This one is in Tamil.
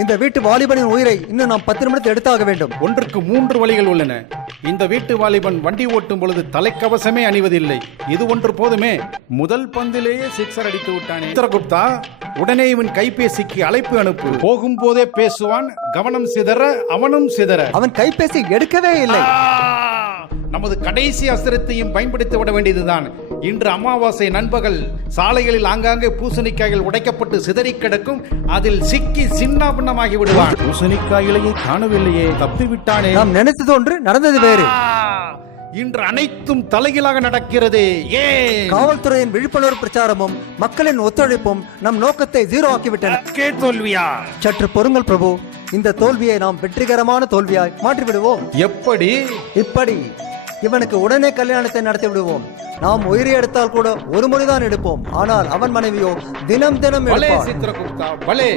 இந்த வீட்டு வாலிபனின் உயிரை இன்னும் நாம் 10 நிமிடத்தில் எடுத்தாக வேண்டும். ஒன்றுக்கு 3 வழிகள் உள்ளன. இந்த வீட்டு வாலிபன் வண்டி ஓட்டும் பொழுது தலைக்கவசமே அணிவதில்லை. இது ஒன்று போதுமே. முதல் பந்திலேயே சிக்ஸர் அடித்து விட்டானே. சித்ரகுப்தா, உடனே இவன் கைபேசிக்கு அழைப்பு அனுப்பு. போகும்போதே பேசுவான். கவனம் சிதற அவனும் சிதற. அவன் கைபேசி எடுக்கவே இல்லை. நமது கடைசி அஸ்திரத்தையும் பயன்படுத்தி விட வேண்டியதுதான். இன்று அமாவாசை நண்பகல் சாலைகளில் ஆங்காங்கே பூசணிக்காய்கள் உடைக்கப்பட்டு சிதறி கிடக்கும். அதில் சிக்கி சின்ன பின்னமாகி விடுவான். பூசணிக்காய்களையே காணவில்லையே, தப்பிவிட்டானே. நாம் நினைத்தது ஒன்று, நடந்தது வேறு. இன்று அனைத்தும் தலைகீழாக நடக்கிறது. காவல்துறையின் விழிப்புணர்வு பிரச்சாரமும் மக்களின் ஒத்துழைப்பும் நம் நோக்கத்தை 0 ஆக்கிவிட்டன. தோல்வியா? சற்று பொறுங்கள் பிரபு. இந்த தோல்வியை நாம் வெற்றிகரமான தோல்வியாய் மாற்றிவிடுவோம். எப்படி? இப்படி. இவனுக்கு உடனே கல்யாணத்தை நடத்தி விடுவோம். நாம் உயிரை எடுத்தால் கூட ஒரு முறைதான் எடுப்போம். ஆனால் அவன் மனைவியோ தினம் தினம் எடுப்பாள். சித்ரகுப்தா, பலே.